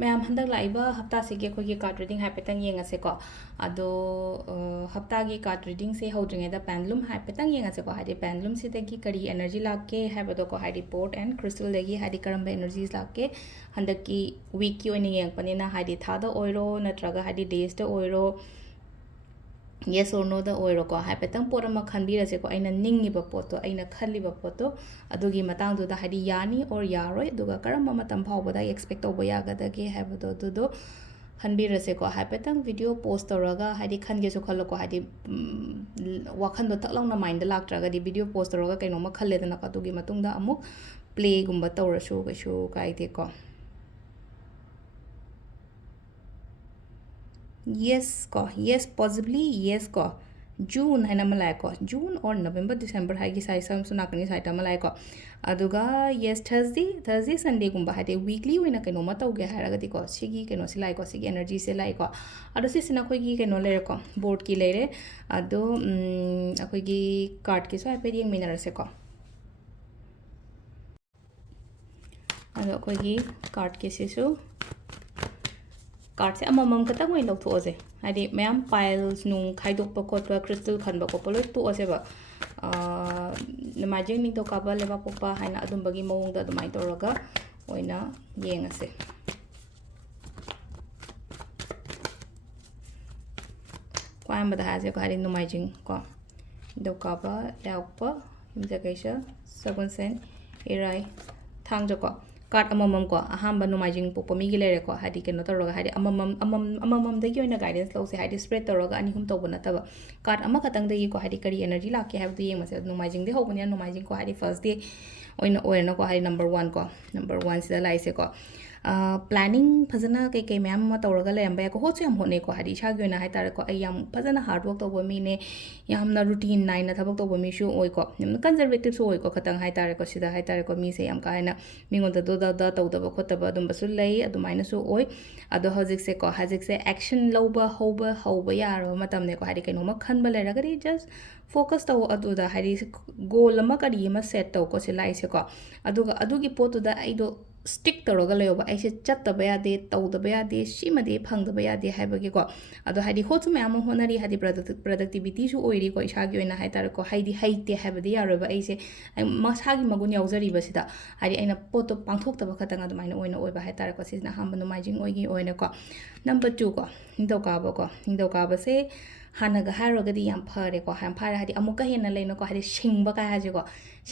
ma'am हंदक Laiba हफ्ता से अखोई कार्ड रीडिंग हाइपेतंग येंगसेको अदो हफ्ता की कार्ड रीडिंग से होद्रिङैदा पेंडुलम हाइपेतंग येंगसेको हाइदि पेंडुलम सिदगी करी एनर्जी लाके हाइबदोको हाइदि port and crystal दगी हाइदि Karamba energies लाके हंदक की वीक की ओइना येंगपनिना हाइदि थादा ओइरो नत्रगा हाइदि डेज दा ओइरो yes or no da oiro ko haipetang pora ma khanbirase ko aina ningiba poto aina khaliba poto adugi matang du da hadi yani or yaroi aduga karamba matam phawba da expect obo yaga da ge haibado du khanbirase ko haipetang video post toraga hadi khange so khalo ko hadi wakhan do taklong na mind lak traga di video post toraga kaino ma khalle da na ka dugi matung da amuk play gumba tawrasu ga shu kai de ko yes ko yes possibly yes ko June hai namalai ko June or November December hai gi sai sam sunakani sai tamalai ko aduga yes Thursday Sunday gumba hai de weekly wina keno ma tawge haraga di ko sigi keno silai ko sigi energy se lai ko adu si sina khoi gi keno le ko board ki le re adu akhoi gi card ki so ai pe yeng minar se ko adu akhoi gi card ki se su card से अमम खतंग ओइ लौथोसे हाइदि ma'am piles नु खाइदोकप खोटप crystal खनब कोप लोइ तोसेबा नमाजिंग नि दोकाबा लेबा पोपा हाइना अदुमबगी मवोंग दा दुमाइ तोरगा ओइना येंगसे क्वाम बदा हाजे को हाइदि नमाजिंग को दोकाबा लाउपा हिमजगैसा सगुनसेन इराई थांजको कार्ड अमम को अहम नोमाइजिंग पोपमी की लेरे को हाइदि केनो तोरगा हाइदि अमम दगी ओइना गाइडेंस लौसे हाइदि स्प्रेड तोरगा अनि हुम तोब नतबा कार्ड अमा खतंग दगी को हाइदि करी एनर्जी लाके हाइबदु येंगमसे नोमाइजिंग दे होबनिया नोमाइजिंग को हाइदि फर्स्ट डे ओइना ओइना को हाइदि नंबर 1 सिदा लाइसे को प्लानिंग फजना कई मैम तौरगा लेरंबा को होसु याम होने को हाइदि इसागी ओइना हाइतारे को याम फजना हार्ड वर्क तौब मीने यामना रूटीन नाइना थबक तौब मीसु ओइ को यामना कंजर्वेटिव सु ओइ को खतंग हाइतारे को सिदा हाइतारे को मीसे याम कायना मिंगोदा दोदा तौदबा खोतबा अदुमबसु लई अदुमाइना सु ओइ अदो हजिक से एक्शन लौबा हौबा यारो मतमने को हाइदि कैनोमा खनबा लेरगरी जस्ट फोकस तौ अदुदा हाइदि गोल अमा करी अमा सेट तौ को सिलाइसे को अदुगा अदुगी पोतुदा आइदो स्टिक तौरगा लेयोबा ऐसे चत्तबा यादे तौदबा यादे सिमदे फंगदबा यादे हाइबगी को अदो हाइदि होचु मैम होनरी हाइदि प्रोडक्टिविटी सु ओइरी को इसागी ओइना हाइतारे को हाइदि हाइते हाइबदि यारोबा ऐसे मसागी मगुन याउजरीबा सिदा हाइदि आइना पोतो पांथोक्तबा खतंग अदुमाइना ओइना ओइबा हाइतारे को सिना हाम नोमाइजिंग ओइगी ओइना को नंबर 2 को हिंदोकाबा से हानगा हारोगदी याम फरे को हाम फारे हादि अमुका हेना लेनो को हादि सिंगबा का हाजे को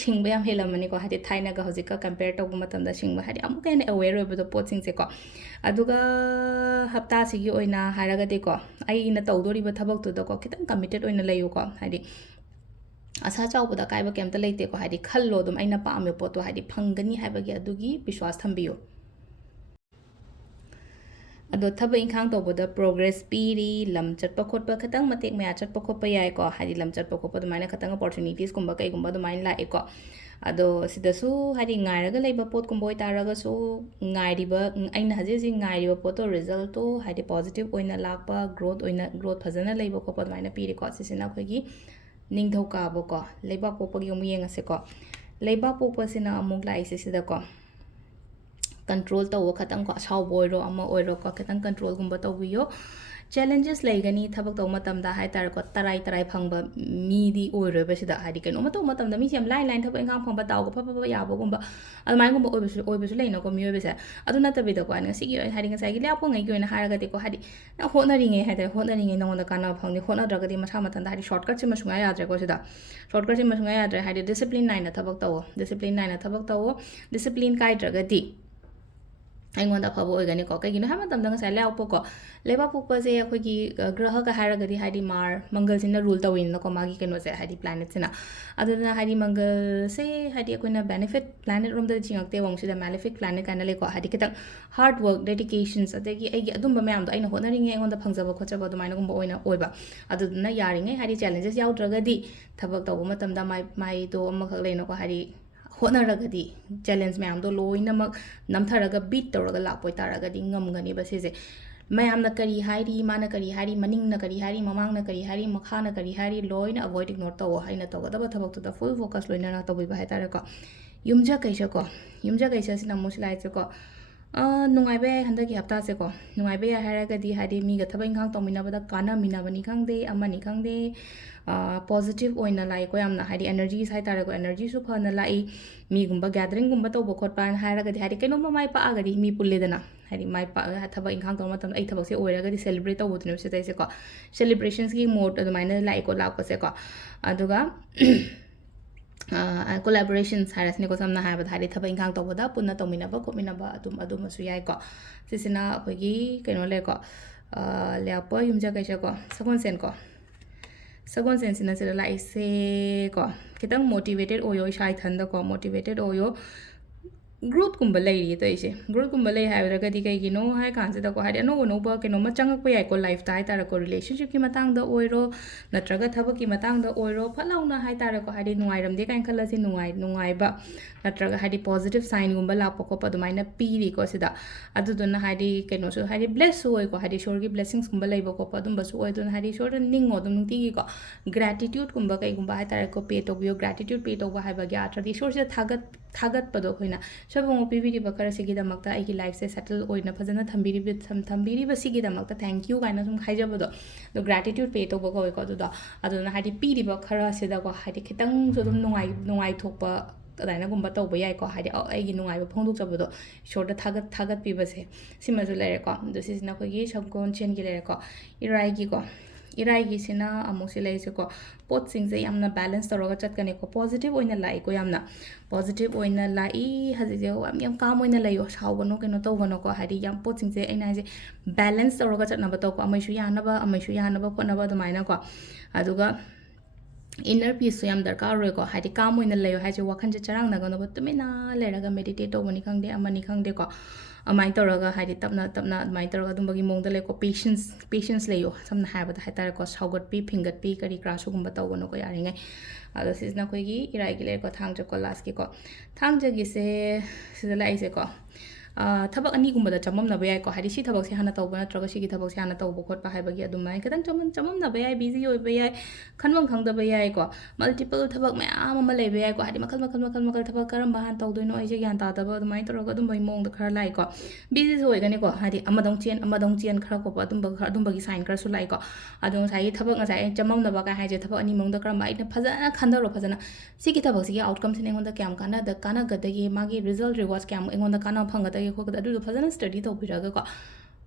सिंगबा याम हेलमनी को हादि थाइना गा हजिक का कंपेयर तौब मतंदा सिंगबा हादि अमुका हेना अवेयर ओइबदो पोचिंग से को अदुगा हप्ता सिगी ओइना हारगदे को आइना तौदोरिबा थबक तो को खितंग कमिटेड ओइना लेयो को हादि असा चाउबदा काइबा केमता लेते को हादि खल्लो दुम आइना पामे पोतो हादि फंगनी हाइबगी अदुगी विश्वास थंबियो अदो थब इंखांग तौबदा प्रोग्रेस पीरी लम चटपा खोटपा खतंग मतेक मया चटपा खोटपा याय को हादि लम चटपा खोटपा दुमाइना खतंग अपॉर्चुनिटीज गुंबा कईगुंबा दुमाइना लाए को अदो सिदसु हादि ngairaga leiba pot kumboy taraga so ngairiba aina haje ngairiba poto result to हादि positive oina lakpa growth phajana leiba ko dumaina piri ko sisina khogi ningthau ka bo ko leiba popagi umu yengase ko leiba popasina amuk laise sida ko control तव खतंग को असाव ओइरो अमा ओइरो को खतंग control गुंबा तवियो challenges laigani thabak taw matam da hai tar ko tarai phangba mi di oiro basida hadi keno mato matam da mi sem line thab engang phangba taw ko pha ya bo gumba almai gumba oibisu leino ko mi oibisa aduna tabi da ko an sigi hadi ngai gi lapo ngai goina haraga de ko hadi na honari ngai hada honari ngai nonda kana phangni hona draga di masa matan da hadi shortcut se masunga ya dra ko sida shortcut se masunga ya dra hadi discipline nine thabak taw discipline kai draga di ꯑꯩꯉꯣꯟꯗ ꯑꯐꯕ ꯑꯣꯏꯒꯅꯤ ꯀꯣ ꯀꯩꯒꯤꯅꯣ ꯍꯥꯏꯕ ꯃꯇꯝꯗ ꯉꯁꯥꯏ ꯂꯩꯕꯥꯛ ꯄꯣꯛꯀꯣ ꯂꯩꯕꯥꯛ ꯄꯣꯛꯄꯁꯦ ꯑꯩꯈꯣꯏꯒꯤ ꯒ꯭ꯔꯍꯒ ꯍꯥꯏꯔꯒꯗꯤ ꯍꯥꯏꯗꯤ ꯃꯥꯔ ꯃꯪꯒꯜꯁꯤꯅ ꯔꯨꯜ ꯇꯧꯋꯤꯅꯀꯣ ꯃꯥꯒꯤ ꯀꯩꯅꯣꯁꯦ ꯍꯥꯏꯗꯤ ꯄ꯭ꯂꯥꯅꯦꯠꯁꯤꯅ ꯑꯗꯨꯅ ꯍꯥꯏꯗꯤ ꯃꯪꯒꯜꯁꯦ ꯍꯥꯏꯗꯤ ꯑꯩꯈꯣꯏꯅ ꯕꯦꯅꯤꯐꯤꯠ ꯄ꯭ꯂꯥꯅꯦꯠ ꯔꯣꯝꯗ ꯆꯤꯡꯉꯛꯇꯦ ꯋꯥꯡꯁꯤꯗ ꯃꯦꯂꯤꯐꯤꯛ ꯄ꯭ꯂꯥꯅꯦꯠ ꯀꯥꯏꯅ ꯂꯩꯀꯣ ꯍꯥꯏꯗꯤ ꯈꯤꯇꯪ ꯍꯥꯔꯗ ꯋꯔꯛ ꯗꯦꯗꯤꯀꯦꯁꯟꯁ ꯑꯗꯒꯤ ꯑꯩꯒꯤ ꯑꯗꯨꯝꯕ ꯃꯌꯥꯝꯗꯣ ꯑꯩꯅ ꯍꯣꯠꯅꯔꯤꯉꯩ ꯑꯩꯉꯣꯟꯗ ꯐꯪꯖꯕ ꯈꯣꯠꯆꯕ ꯑꯗꯨꯃꯥꯏꯅꯒꯨꯝꯕ ꯑꯣꯏꯅ ꯑꯣꯏꯕ ꯑꯗꯨꯗꯨꯅ ꯌꯥꯔꯤꯉꯩ ꯍꯥꯏꯗꯤ ꯆꯦꯂꯦꯟꯖꯦꯁ ꯌꯥꯎꯗ꯭ꯔꯒꯗꯤ ꯊꯕꯛ ꯇꯧꯕ ꯃꯇꯝꯗ ꯃꯥꯏꯗꯣ ꯑꯃꯈꯛ ꯂꯩꯅꯀꯣ ꯍꯥꯏꯗꯤ ꯍꯣꯠꯅꯔꯒꯗꯤ ꯆꯦꯂꯦꯟꯖ ꯃꯌꯥꯝꯗꯣ ꯂꯣꯏꯅꯃꯛ ꯅꯝꯊꯔꯒ ꯕꯤꯠ ꯇꯧꯔꯒ ꯂꯥꯛꯄ ꯑꯣꯏꯇꯥꯔꯒꯗꯤ ꯉꯝꯒꯅꯤꯕ ꯁꯤꯁꯦ ꯃꯌꯥꯝꯅ ꯀꯔꯤ ꯍꯥꯏꯔꯤ ꯃꯥꯅ ꯀꯔꯤ ꯍꯥꯏꯔꯤ ꯃꯅꯤꯡꯅ ꯀꯔꯤ ꯍꯥꯏꯔꯤ ꯃꯃꯥꯡꯅ ꯀꯔꯤ ꯍꯥꯏꯔꯤ ꯃꯈꯥꯅ ꯀꯔꯤ ꯍꯥꯏꯔꯤ ꯂꯣꯏꯅ ꯑꯦꯚꯣꯏꯗ ꯏꯒꯅꯣꯔ ꯇꯧꯋꯣ ꯑꯩꯅ ꯇꯧꯒꯗꯕ ꯊꯕꯛꯇꯨꯗ ꯐꯨꯜ ꯐꯣꯀꯁ ꯂꯣꯏꯅꯅ ꯇꯧꯕꯤꯕ ꯍꯥꯏꯇꯥꯔꯦꯀꯣ ꯌꯨꯝꯖꯀꯩꯁꯀꯣ ꯌꯨꯝꯖꯀꯩꯁꯁꯤꯅ ꯑꯃꯨꯛ ꯁꯤꯂꯥꯏꯁꯦꯀꯣ ꯅꯨꯡꯉꯥꯏꯕ ꯌꯥꯏ ꯍꯟꯗꯛꯀꯤ ꯍꯞꯇꯥꯁꯦꯀꯣ ꯅꯨꯡꯉꯥꯏꯕ ꯌꯥꯏ ꯍꯥꯏꯔꯒꯗꯤ ꯍꯥꯏꯗꯤ ꯃꯤꯒ ꯊꯕꯛ ꯏꯪꯈꯥꯡ ꯇꯧꯃꯤꯟꯅꯕꯗ ꯀꯥꯟꯅꯃꯤꯟꯅꯕꯅꯤ ꯈꯪꯗꯦ ꯑꯃꯅꯤ ꯈꯪꯗꯦ ꯄꯣꯖꯤꯇꯤቭ ꯑꯣꯏꯅ ꯂꯥꯛꯏꯀꯣ ꯌꯥꯝꯅ ꯍꯥꯏꯗꯤ ꯑꯦꯅꯔꯖꯤꯁ ꯍꯥꯏꯇꯥꯔꯦꯀꯣ ꯑꯦꯅꯔꯖꯤꯁꯨ ꯐꯅ ꯂꯥꯛꯏ ꯃꯤꯒꯨꯝꯕ ꯒꯦꯗꯔꯤꯡꯒꯨꯝꯕ ꯇꯧꯕ ꯈꯣꯠꯄ ꯍꯥꯏꯔꯒꯗꯤ ꯍꯥꯏꯗꯤ ꯀꯩꯅꯣꯝꯃ ꯃꯥꯏ ꯄꯥꯛꯑꯒꯗꯤ ꯃꯤ ꯄꯨꯜꯂꯦꯗꯅ ꯍꯥꯏꯗꯤ ꯃꯥꯏ ꯄꯥꯛꯑꯒ ꯊꯕꯛ ꯏꯪꯈꯥꯡ ꯇꯧꯕ ꯃꯇꯝꯗ ꯑꯩ ꯊꯕꯛꯁꯦ ꯑꯣꯏꯔꯒꯗꯤ ꯁꯦꯂꯦꯕ꯭ꯔꯦꯠ ꯇꯧꯕꯗꯨꯅꯦꯕ ꯁꯤꯗꯩꯁꯦꯀꯣ ꯁꯦꯂꯦꯕ꯭ꯔꯦꯁꯟꯁꯀꯤ ꯃꯣꯗ ꯑꯗꯨꯃꯥꯏꯅ ꯂꯥꯛꯏꯀꯣ ꯂꯥꯛꯄꯁꯦꯀꯣ ꯑꯗꯨꯒ ꯀꯣꯂꯥꯕꯣꯔꯦꯁꯟꯁ ꯍꯥꯏꯔꯁꯤꯅꯦꯀꯣ ꯁꯝꯅ ꯍꯥꯏꯔꯕꯗ ꯍꯥꯏꯗꯤ ꯊꯕꯛ ꯏꯪꯈꯥꯡ ꯇꯧꯕꯗ ꯄꯨꯟꯅ ꯇꯧꯃꯤꯟꯅꯕ ꯈꯣꯠꯃꯤꯟꯅꯕ ꯑꯗꯨꯃꯁꯨ ꯌꯥꯏꯀꯣ ꯁꯤꯁꯤꯅ ꯑꯩꯈꯣꯏꯒꯤ ꯀꯩꯅꯣ ꯂꯩꯀꯣ ꯂꯩꯔꯛꯄ ꯌꯨꯝꯖꯀꯩꯁꯀꯣ ꯁꯒꯣꯜꯁꯦꯟꯀꯣ ꯁꯒꯣꯜꯁꯦꯟꯁꯤꯅ ꯁꯤꯗ ꯂꯥꯛꯏꯁꯦ ꯀꯣ ꯈꯤꯇꯪ ꯃꯣꯇꯤꯚꯦꯇꯦꯠ ꯑꯣꯏꯌꯣ ꯏꯁꯥ ꯏꯊꯟꯗꯀꯣ ꯃꯣꯇꯤꯚꯦꯇꯦꯠ ꯑꯣꯏꯌꯣ ꯒ꯭ꯔꯣꯠꯀꯨꯝꯕ ꯂꯩꯔꯤ ꯇꯧꯔꯤꯁꯦ ꯒ꯭ꯔꯣꯠꯀꯨꯝꯕ ꯂꯩ ꯍꯥꯏꯔꯒꯗꯤ ꯀꯩꯒꯤꯅꯣ ꯍꯥꯏ ꯀꯥꯟꯁꯤꯗꯀꯣ ꯍꯥꯏꯗꯤ ꯑꯅꯧ ꯑꯅꯧꯕ ꯀꯩꯅꯣꯝꯃ ꯆꯪꯉꯛꯄ ꯌꯥꯏꯀꯣ ꯂꯥꯏꯐꯇ ꯍꯥꯏꯇꯥꯔꯦꯀꯣ ꯔꯤꯂꯦꯁꯟꯁꯤꯞꯀꯤ ꯃꯇꯥꯡꯗ ꯑꯣꯏꯔꯣ ꯅꯠꯇ꯭ꯔꯒ ꯊꯕꯛꯀꯤ ꯃꯇꯥꯡꯗ ꯑꯣꯏꯔꯣ ꯐꯠ ꯂꯥꯎꯅ ꯍꯥꯏꯇꯥꯔꯦꯀꯣ ꯍꯥꯏꯗꯤ ꯅꯨꯡꯉꯥꯏꯔꯝꯗꯦ ꯀꯥꯏꯅ ꯈꯜꯂꯁꯤ ꯅꯨꯡꯉꯥꯏꯕ ꯅꯠꯇ꯭ꯔꯒ ꯍꯥꯏꯗꯤ ꯄꯣꯖꯤꯇꯤቭ ꯁꯥꯏꯟꯒꯨꯝꯕ ꯂꯥꯛꯄ ꯈꯣꯠꯄ ꯑꯗꯨꯃꯥꯏꯅ ꯄꯤꯔꯤꯀꯣ ꯁꯤꯗ ꯑꯗꯨꯗꯨꯅ ꯍꯥꯏꯗꯤ ꯀꯩꯅꯣꯁꯨ ꯍꯥꯏꯗꯤ ꯕ꯭ꯂꯦꯁꯁꯨ ꯑꯣꯏꯀꯣ ꯍꯥꯏꯗꯤ ꯏꯁꯣꯔꯒꯤ ꯕ꯭ꯂꯦꯁꯤꯡꯁꯀꯨꯝꯕ ꯂꯩꯕ ꯈꯣꯠꯄ ꯑꯗꯨꯝꯕꯁꯨ ꯑꯣꯏ ꯑꯗꯨꯅ ꯍꯥꯏꯗꯤ ꯏꯁꯣꯔꯗ ꯅꯤꯡꯉꯣ ꯑꯗꯨꯝ ꯅꯨꯡꯇꯤꯒꯤꯀꯣ ꯒ꯭ꯔꯦꯇꯤꯇ꯭ꯌꯨꯠꯀꯨꯝꯕ ꯀꯩꯒꯨꯝꯕ ꯍꯥꯏꯇꯥꯔꯦꯀꯣ ꯄꯦ ꯇꯧꯕꯤꯌꯣ ꯒ꯭ꯔꯦꯇꯤꯇ꯭ꯌꯨꯠ ꯄꯦ ꯇꯧꯕ ꯍꯥꯏꯕꯒꯤ ꯑꯥꯔꯊꯗꯤ ꯏꯁꯣꯔꯁꯤꯗ ꯊꯥꯒꯠꯄꯗꯣ ꯑꯩꯈꯣꯏꯅ ꯏꯁꯣꯔꯕꯨ ꯄꯤꯕꯤꯔꯤꯕ ꯈꯔꯁꯤꯒꯤꯗꯃꯛꯇ ꯑꯩꯒꯤ ꯂꯥꯏꯐꯁꯦ ꯁꯦꯇꯜ ꯑꯣꯏꯅ ꯐꯖꯅ ꯊꯝꯕꯤꯔꯤꯕꯁꯤꯒꯤꯗꯃꯛꯇ ꯊꯦꯡꯛ ꯌꯨ ꯀꯥꯏꯅ ꯁꯨꯝ ꯍꯥꯏꯖꯕꯗꯣ ꯑꯗꯣ ꯒ꯭ꯔꯦꯇꯤꯇ꯭ꯌꯨꯠ ꯄꯦ ꯇꯧꯕ ꯀꯧꯋꯦꯀꯣ ꯑꯗꯨꯅ ꯍꯥꯏꯗꯤ ꯄꯤꯔꯤꯕ ꯈꯔꯁꯤꯗꯀꯣ ꯍꯥꯏꯗꯤ ꯈꯤꯇꯪꯁꯨ ꯑꯗꯨꯝ ꯅꯨꯡꯉꯥꯏꯊꯣꯛꯄ ꯑꯗꯨꯃꯥꯏꯅꯒꯨꯝꯕ ꯇꯧꯕ ꯌꯥꯏꯀꯣ ꯍꯥꯏꯗꯤ ꯑꯩꯒꯤ ꯅꯨꯡꯉꯥꯏꯕ ꯐꯣꯡꯗꯣꯛꯆꯕꯗꯣ ꯏꯁꯣꯔꯗ ꯊꯥꯒꯠꯄꯤꯕꯁꯦ ꯁꯤꯃꯁꯨ ꯂꯩꯔꯦꯀꯣ ꯑꯗꯣ ꯁꯤꯁꯤꯅ ꯑꯩꯈꯣꯏꯒꯤ ꯁꯒꯣꯜꯁꯦꯟꯒꯤ ꯂꯩꯔꯦꯀꯣ ꯏꯔꯥꯏꯒꯤꯀꯣ ꯏꯔꯥꯏꯒꯤꯁꯤꯅ ꯑꯃꯨꯛꯁꯤ ꯂꯩꯔꯤꯁꯦꯀꯣ ꯄꯣꯠꯁꯤꯡꯁꯦ ꯌꯥꯝꯅ ꯕꯦꯂꯦꯟꯁ ꯇꯧꯔꯒ ꯆꯠꯀꯅꯤꯀꯣ ꯄꯣꯖꯤꯇꯤቭ ꯑꯣꯏꯅ ꯂꯥꯛꯏꯀꯣ ꯌꯥꯝꯅ ꯄꯣꯖꯤꯇꯤቭ ꯑꯣꯏꯅ ꯂꯥꯛꯏ ꯍꯧꯖꯤꯛꯁꯦ ꯌꯥꯝ ꯀꯥꯝ ꯑꯣꯏꯅ ꯂꯩꯌꯣ ꯁꯥꯎꯒꯅꯣ ꯀꯩꯅꯣ ꯇꯧꯒꯅꯣꯀꯣ ꯍꯥꯏꯗꯤ ꯌꯥꯝ ꯄꯣꯠꯁꯤꯡꯁꯦ ꯑꯩꯅ ꯍꯥꯏꯁꯦ ꯕꯦꯂꯦꯟꯁ ꯇꯧꯔꯒ ꯆꯠꯅꯕ ꯇꯧꯀꯣ ꯑꯃꯁꯨ ꯌꯥꯅꯕ ꯈꯣꯠꯅꯕ ꯑꯗꯨꯃꯥꯏꯅꯀꯣ ꯑꯗꯨꯒ ꯏꯟꯅꯔ ꯄꯤꯁꯁꯨ ꯌꯥꯝ ꯗꯔꯀꯥꯔ ꯑꯣꯏꯀꯣ ꯍꯥꯏꯗꯤ ꯀꯥꯝ ꯑꯣꯏꯅ ꯂꯩꯌꯣ ꯍꯥꯏꯁꯦ ꯋꯥꯈꯟꯁꯦ ꯆꯔꯥꯡꯅꯒꯅꯣꯕ ꯇꯨꯃꯤꯟꯅ ꯂꯩꯔꯒ ꯃꯦꯗꯤꯇꯦꯠ ꯇꯧꯕꯅꯤ ꯈꯪꯗꯦ ꯑꯃꯅꯤ ꯈꯪꯗꯦꯀꯣ ꯑꯗꯨꯃꯥꯏꯅ ꯇꯧꯔꯒ ꯍꯥꯏꯗꯤ ꯇꯞꯅ ꯑꯗꯨꯃꯥꯏꯅ ꯇꯧꯔꯒ ꯑꯗꯨꯝꯕꯒꯤ ꯃꯑꯣꯡꯗ ꯂꯩꯀꯣ ꯄꯦꯁꯟꯁ ꯂꯩꯌꯣ ꯁꯝꯅ ꯍꯥꯏꯔꯕꯗ ꯍꯥꯏꯇꯥꯔꯦꯀꯣ ꯁꯥꯎꯒꯠꯄꯤ ꯐꯤꯡꯒꯠꯄꯤ ꯀꯔꯤ ꯀꯔꯥ ꯁꯤꯒꯨꯝꯕ ꯇꯧꯒꯅꯨꯀꯣ ꯌꯥꯔꯤꯉꯩ ꯑꯗꯣ ꯁꯤꯁꯤꯅ ꯑꯩꯈꯣꯏꯒꯤ ꯏꯔꯥꯏꯒꯤ ꯂꯩꯔꯦꯀꯣ ꯊꯥꯡꯖꯀꯣ ꯂꯥꯁꯀꯤꯀꯣ ꯊꯥꯡꯖꯒꯤꯁꯦ ꯁꯤꯗ ꯂꯥꯛꯏꯁꯦꯀꯣ ꯊꯕꯛ ꯑꯅꯤꯒꯨꯝꯕꯗ ꯆꯃꯝꯅꯕ ꯌꯥꯏꯀꯣ ꯍꯥꯏꯗꯤ ꯁꯤ ꯊꯕꯛꯁꯦ ꯍꯥꯟꯅ ꯇꯧꯕ ꯅꯠꯇ꯭ꯔꯒ ꯁꯤꯒꯤ ꯊꯕꯛꯁꯦ ꯍꯥꯟꯅ ꯇꯧꯕ ꯈꯣꯠꯄ ꯍꯥꯏꯕꯒꯤ ꯑꯗꯨꯃꯥꯏꯅ ꯈꯤꯇꯪ ꯆꯃꯝꯅꯕ ꯌꯥꯏ ꯕꯤꯖꯤ ꯑꯣꯏꯕ ꯌꯥꯏ ꯈꯟꯐꯝ ꯈꯪꯗꯕ ꯌꯥꯏꯀꯣ ꯃꯜꯇꯤꯄꯜ ꯊꯕꯛ ꯃꯌꯥꯝ ꯑꯃ ꯂꯩꯕ ꯌꯥꯏꯀꯣ ꯍꯥꯏꯗꯤ ꯃꯈꯜ ꯊꯕꯛ ꯀꯔꯝꯕ ꯍꯥꯟꯅ ꯇꯧꯗꯣꯏꯅೋ ꯑꯩꯁꯦ ꯒ꯭ꯌꯥꯟ ꯇꯥꯗꯕ ꯑꯗꯨꯃꯥꯏꯅ ꯇꯧꯔꯒ ꯑꯗꯨꯝꯕꯒꯤ ꯃꯑꯣꯡꯗ ꯈꯔ ꯂꯥꯛꯏꯀꯣ ꯕꯤꯖꯤꯁꯨ ꯑꯣꯏꯒꯅꯤꯀꯣ ꯍꯥꯏꯗꯤ ꯑꯃꯗꯧ ꯆꯦꯟ ꯈꯔ ꯈꯣꯠꯄ ꯑꯗꯨꯝꯕꯒꯤ ꯁꯥꯏꯟ ꯈꯔꯁꯨ ꯂꯥꯛꯏꯀꯣ ꯑꯗꯣ ꯉꯁꯥꯏꯒꯤ ꯊꯕꯛ ꯉꯁꯥꯏ ꯑꯩꯅ ꯆꯃꯝꯅꯕ ꯀꯥꯏ ꯍꯥꯏꯁꯦ ꯊꯕꯛ ꯑꯅꯤ ꯃꯅꯨꯡꯗ ꯀꯔꯝꯕ ꯑꯩꯅ ꯐꯖꯅ ꯈꯟꯊꯔꯣ ꯐꯖꯅ ꯁꯤꯒꯤ ꯊꯕꯛꯁꯤꯒꯤ ꯑꯥꯎꯠꯀꯝꯁꯤꯅ ꯑꯩꯉꯣꯟꯗ ꯀꯌꯥꯝ ꯀꯥꯟꯅꯒꯗꯒꯦ ꯃꯥꯒꯤ ꯔꯤꯖꯜ ꯔꯤꯋꯥꯔꯗꯁ ꯀꯌꯥꯝ ꯑꯩꯉꯣꯟꯗ ꯀꯥꯟꯅꯕ ꯐꯪꯒꯗꯒꯦ ꯈꯣꯠꯀꯗ ꯑꯗꯨꯗꯣ ꯐꯖꯅ ꯁ꯭ꯇꯗꯤ ꯇꯧꯕꯤꯔꯒꯀꯣ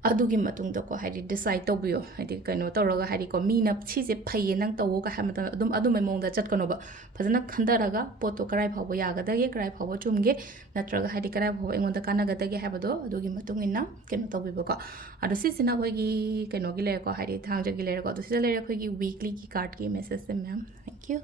ꯑꯗꯨꯒꯤ ꯃꯇꯨꯡꯗꯀꯣ ꯍꯥꯏꯗꯤ ꯗꯤꯁꯥꯏꯠ ꯇꯧꯕꯤꯌꯣ ꯍꯥꯏꯗꯤ ꯀꯩꯅꯣ ꯇꯧꯔꯒ ꯍꯥꯏꯗꯤꯀꯣ ꯃꯤꯅ ꯁꯤꯁꯦ ꯐꯩꯌꯦ ꯅꯪ ꯇꯧꯋꯣꯒ ꯍꯥꯏꯕ ꯃꯇꯝꯗ ꯑꯗꯨꯝꯕꯩ ꯃꯑꯣꯡꯗ ꯆꯠꯀꯅꯣꯕ ꯐꯖꯅ ꯈꯟꯊꯔꯒ ꯄꯣꯠꯇꯣ ꯀꯔꯥꯏ ꯐꯥꯎꯕ ꯌꯥꯒꯗꯒꯦ ꯀꯔꯥꯏ ꯐꯥꯎꯕ ꯆꯨꯝꯒꯦ ꯅꯠꯇ꯭ꯔꯒ ꯍꯥꯏꯗꯤ ꯀꯔꯥꯏ ꯐꯥꯎꯕ ꯑꯩꯉꯣꯟꯗ ꯀꯥꯟꯅꯒꯗꯒꯦ ꯍꯥꯏꯕꯗꯣ ꯑꯗꯨꯒꯤ ꯃꯇꯨꯡ ꯏꯟꯅ ꯀꯩꯅꯣ ꯇꯧꯕꯤꯕꯀꯣ ꯑꯗꯣ ꯁꯤꯁꯤꯅ ꯑꯩꯈꯣꯏꯒꯤ ꯀꯩꯅꯣꯒꯤ ꯂꯩꯔꯦꯀꯣ ꯍꯥꯏꯗꯤ ꯊꯥꯡꯖꯒꯤ ꯂꯩꯔꯦꯀꯣ ꯑꯗꯣ ꯁꯤꯗ ꯂꯩꯔꯦ ꯑꯩꯈꯣꯏꯒꯤ ꯋꯤꯛꯂꯤꯒꯤ ꯀꯥꯔꯠꯀꯤ ꯃꯦꯁꯦꯖꯁꯦ ꯃꯌꯥꯝ ꯊꯦꯡꯛ ꯌꯨ